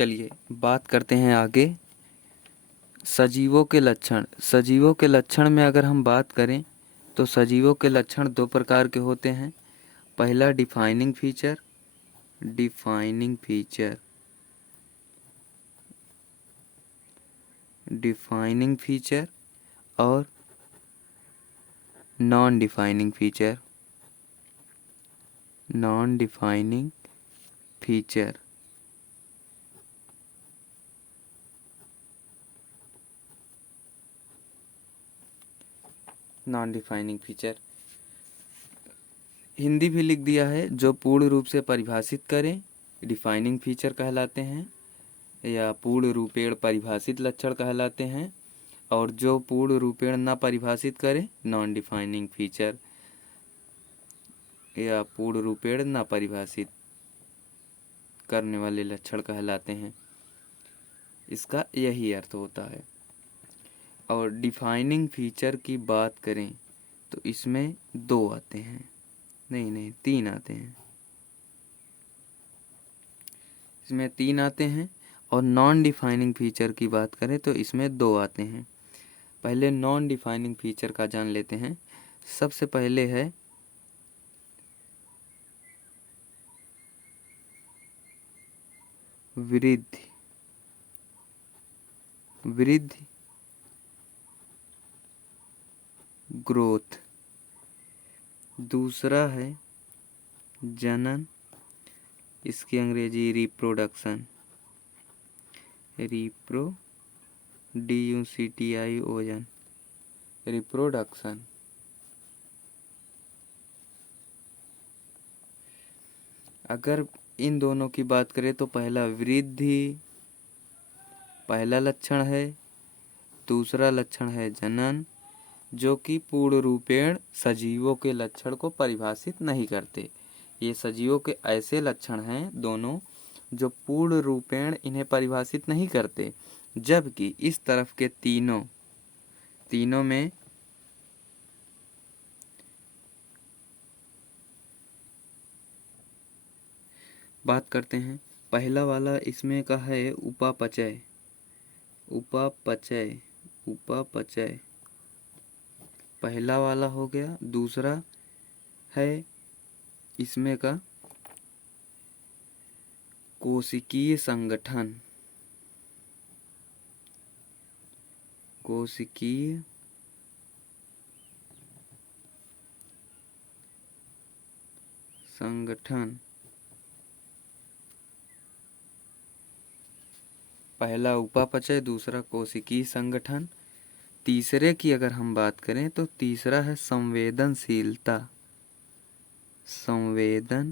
चलिए बात करते हैं आगे सजीवों के लक्षण। सजीवों के लक्षण में अगर हम बात करें तो सजीवों के लक्षण दो प्रकार के होते हैं। पहला defining feature, defining feature, defining feature और non defining feature, non defining feature. Non defining feature Hindi भी लिख दिया है। जो पूर्ण रूप से परिभाषित करें डिफाइनिंग फीचर कहलाते हैं या पूर्ण रूपेण परिभाषित लक्षण कहलाते हैं, और जो पूर्ण रूपेण न परिभाषित करे नॉन डिफाइनिंग फीचर या पूर्ण रूपेण न परिभाषित करने वाले लक्षण कहलाते हैं। इसका यही अर्थ होता है। और डिफाइनिंग फीचर की बात करें तो इसमें दो आते हैं, नहीं तीन आते हैं, इसमें तीन आते हैं। और नॉन डिफाइनिंग फीचर की बात करें तो इसमें दो आते हैं। पहले नॉन डिफाइनिंग फीचर का जान लेते हैं। सबसे पहले है वृद्धि, वृद्धि, ग्रोथ। दूसरा है जनन, इसकी अंग्रेजी रिप्रोडक्शन, DUCTION, रिप्रोडक्शन। अगर इन दोनों की बात करें तो पहला वृद्धि पहला लक्षण है, दूसरा लक्षण है जनन, जो कि पूर्ण रूपेण सजीवों के लक्षण को परिभाषित नहीं करते। ये सजीवों के ऐसे लक्षण हैं दोनों जो पूर्ण रूपेण इन्हें परिभाषित नहीं करते, जबकि इस तरफ के तीनों में बात करते हैं। पहला वाला इसमें का है उपापचय, उपापचय, उपापचय पहला वाला हो गया। दूसरा है इसमें का कोशिकीय संगठन, कोशिकीय संगठन। पहला उपापचय, दूसरा कोशिकीय संगठन। तीसरे की अगर हम बात करें तो तीसरा है संवेदनशीलता, संवेदनशीलता।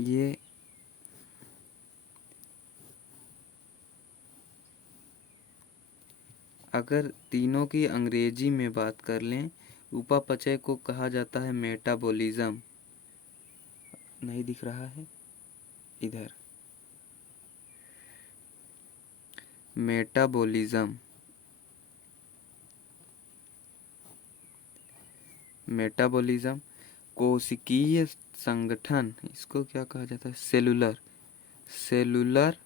ये अगर तीनों की अंग्रेजी में बात कर लें, उपापचय को कहा जाता है मेटाबॉलिज्म। नहीं दिख रहा है इधर, मेटाबॉलिज्म, मेटाबॉलिज्म। कोशिकीय संगठन इसको क्या कहा जाता है, cellular, cellular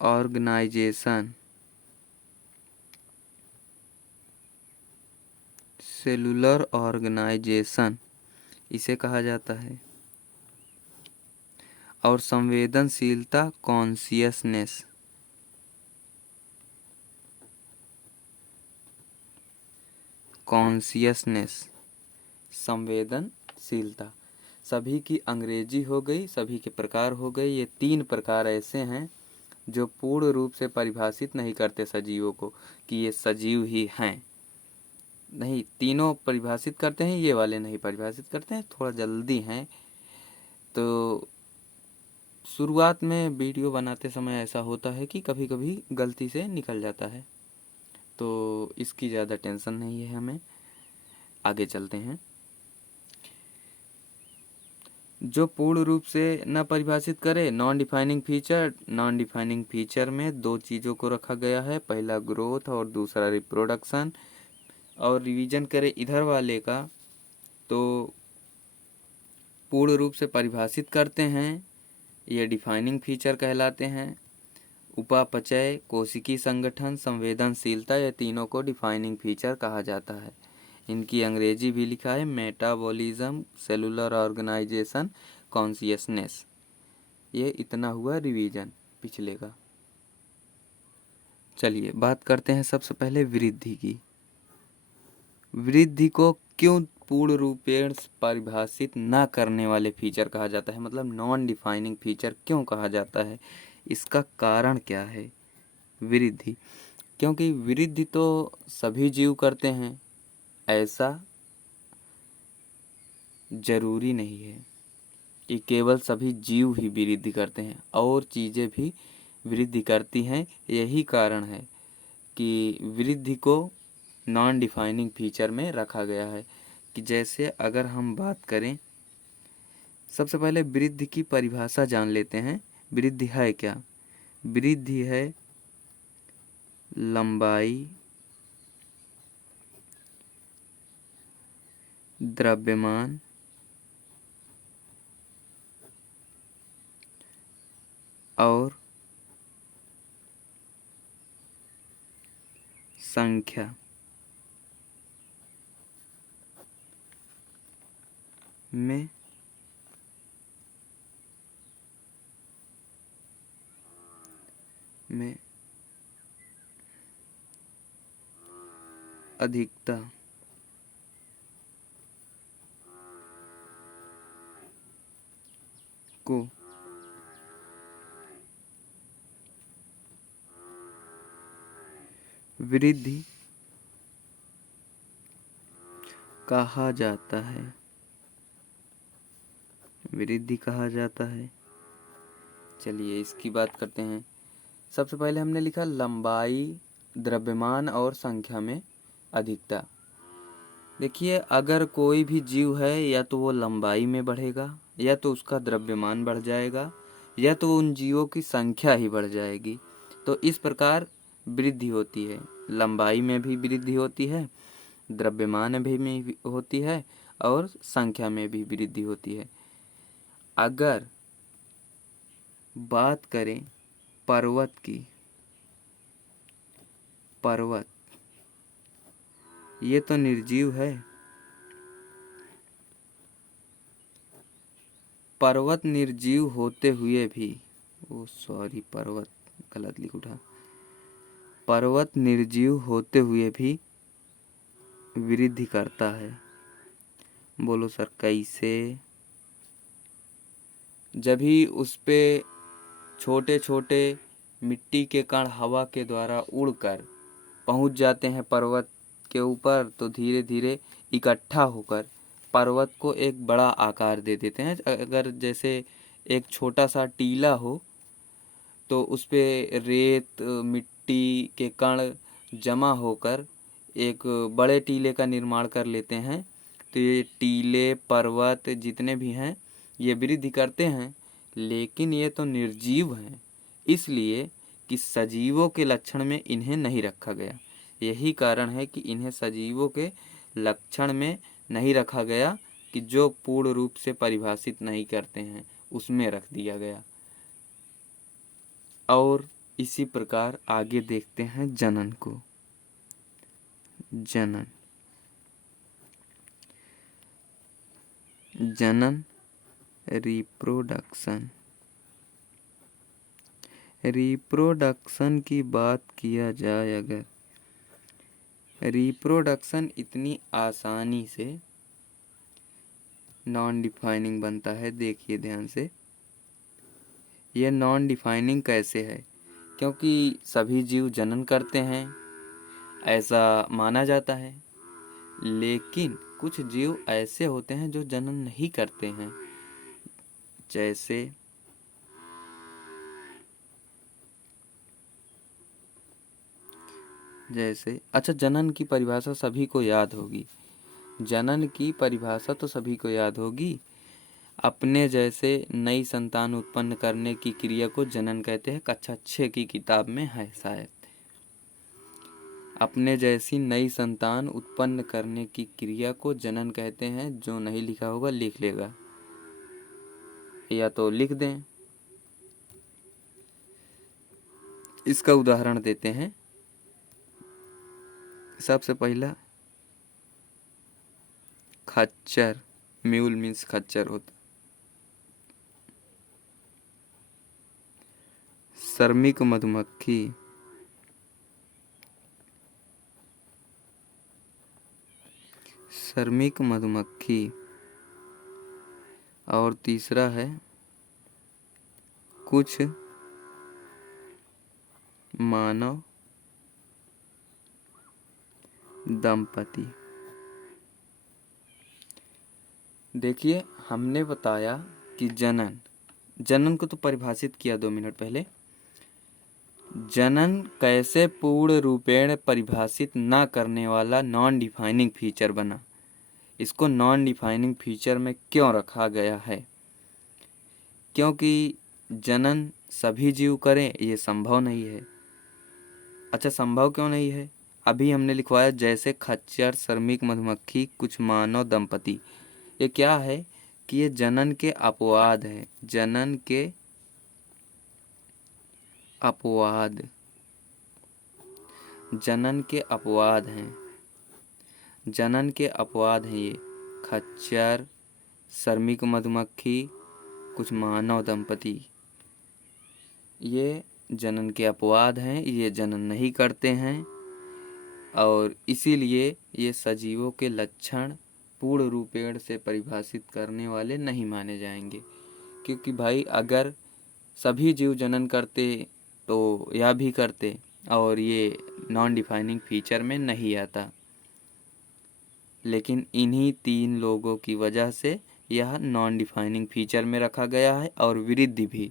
organisation, cellular organisation इसे कहा जाता है। और संवेदनशीलता कॉन्शियसनेस, कॉन्शियसनेस, संवेदनशीलता। सभी की अंग्रेजी हो गई, सभी के प्रकार हो गए। ये तीन प्रकार ऐसे हैं जो पूर्ण रूप से परिभाषित नहीं करते सजीवों को कि ये सजीव ही हैं। नहीं, तीनों परिभाषित करते हैं, ये वाले नहीं परिभाषित करते हैं, थोड़ा जल्दी हैं। तो शुरुआत में वीडियो बनाते समय ऐसा होता है कि कभी कभी गलती से निकल जाता है, तो इसकी ज़्यादा टेंशन नहीं है हमें। आगे चलते हैं। जो पूर्ण रूप से न परिभाषित करे non defining feature. Non defining feature में दो चीज़ों को रखा गया है, पहला ग्रोथ और दूसरा रिप्रोडक्शन। और रिवीजन करें इधर वाले का तो पूर्ण रूप से परिभाषित करते हैं, ये डिफाइनिंग फीचर कहलाते हैं। उपापचय, कोशिकी संगठन, संवेदनशीलता, ये तीनों को डिफाइनिंग फीचर कहा जाता है। इनकी अंग्रेजी भी लिखा है, मेटाबॉलिज्म, सेलुलर ऑर्गेनाइजेशन, कॉन्शियसनेस। ये इतना हुआ रिवीजन पिछले का। चलिए बात करते हैं सबसे पहले वृद्धि की। वृद्धि को क्यों पूर्ण रूपेण परिभाषित न करने वाले फीचर कहा जाता है, मतलब नॉन डिफाइनिंग फीचर क्यों कहा जाता है, इसका कारण क्या है वृद्धि? क्योंकि वृद्धि तो सभी जीव करते हैं, ऐसा जरूरी नहीं है कि केवल सभी जीव ही वृद्धि करते हैं, और चीज़ें भी वृद्धि करती हैं। यही कारण है कि वृद्धि को नॉन डिफाइनिंग फीचर में रखा गया है। कि जैसे अगर हम बात करें, सबसे पहले वृद्धि की परिभाषा जान लेते हैं। वृद्धि है क्या? वृद्धि है लंबाई, द्रव्यमान और संख्या में अधिकता को वृद्धि कहा जाता है। वृद्धि कहा जाता है। चलिए इसकी बात करते हैं। सबसे पहले हमने लिखा लंबाई, द्रव्यमान और संख्या में अधिकता। देखिए अगर कोई भी जीव है, या तो वो लंबाई में बढ़ेगा, या तो उसका द्रव्यमान बढ़ जाएगा, या तो उन जीवों की संख्या ही बढ़ जाएगी। तो इस प्रकार वृद्धि होती है। लंबाई में भी वृद्धि होती है, द्रव्यमान में भी होती है, और संख्या में भी वृद्धि होती है। अगर बात करें पर्वत की, पर्वत ये तो निर्जीव है। पर्वत निर्जीव होते हुए भी, पर्वत गलत लिख उठा। पर्वत निर्जीव होते हुए भी वृद्धि करता है। बोलो सर कैसे? जब ही उस पे छोटे छोटे मिट्टी के कण हवा के द्वारा उड़कर पहुंच जाते हैं पर्वत के ऊपर, तो धीरे धीरे इकट्ठा होकर पर्वत को एक बड़ा आकार दे देते हैं। अगर जैसे एक छोटा सा टीला हो, तो उस पे रेत मिट्टी के कण जमा होकर एक बड़े टीले का निर्माण कर लेते हैं। तो ये टीले पर्वत जितने भी हैं, ये वृद्धि करते हैं, लेकिन ये तो निर्जीव हैं, इसलिए कि सजीवों के लक्षण में इन्हें नहीं रखा गया। यही कारण है कि इन्हें सजीवों के लक्षण में नहीं रखा गया, कि जो पूर्ण रूप से परिभाषित नहीं करते हैं उसमें रख दिया गया। और इसी प्रकार आगे देखते हैं जनन को। जनन, जनन रिप्रोडक्शन। रिप्रोडक्शन की बात किया जाए, अगर रिप्रोडक्शन इतनी आसानी से नॉन डिफाइनिंग बनता है। देखिए ध्यान से, यह नॉन डिफाइनिंग कैसे है? क्योंकि सभी जीव जनन करते हैं, ऐसा माना जाता है, लेकिन कुछ जीव ऐसे होते हैं जो जनन नहीं करते हैं। जैसे अच्छा, जनन की परिभाषा सभी को याद होगी। जनन की परिभाषा तो सभी को याद होगी। अपने जैसे नई संतान उत्पन्न करने की क्रिया को जनन कहते हैं। कक्षा 6 की किताब में है शायद। अपने जैसी नई संतान उत्पन्न करने की क्रिया को जनन कहते हैं। जो नहीं लिखा होगा लिख लेगा या तो लिख दें। इसका उदाहरण देते हैं। सबसे पहला खच्चर, म्यूल मीन्स खच्चर होता। श्रमिक मधुमक्खी, श्रमिक मधुमक्खी। और तीसरा है कुछ मानव दंपति। देखिए, हमने बताया कि जनन को तो परिभाषित किया 2 मिनट पहले। जनन कैसे पूर्ण रूपेण परिभाषित ना करने वाला नॉन डिफाइनिंग फीचर बना। इसको नॉन डिफाइनिंग फीचर में क्यों रखा गया है? क्योंकि जनन सभी जीव करें ये संभव नहीं है। अच्छा, संभव क्यों नहीं है? अभी हमने लिखवाया जैसे खच्चर, श्रमिक मधुमक्खी, कुछ मानव दंपति। ये क्या है कि ये जनन के अपवाद है। जनन के अपवाद, जनन के अपवाद हैं। जनन के अपवाद हैं ये खच्चर, श्रमिक मधुमक्खी, कुछ मानव दंपति। ये जनन के अपवाद हैं, ये जनन नहीं करते हैं और इसीलिए ये सजीवों के लक्षण पूर्ण रूपेण से परिभाषित करने वाले नहीं माने जाएंगे। क्योंकि भाई अगर सभी जीव जनन करते तो यह भी करते और ये नॉन डिफाइनिंग फीचर में नहीं आता। लेकिन इन्हीं 3 लोगों की वजह से यह नॉन डिफाइनिंग फीचर में रखा गया है और वृद्धि भी।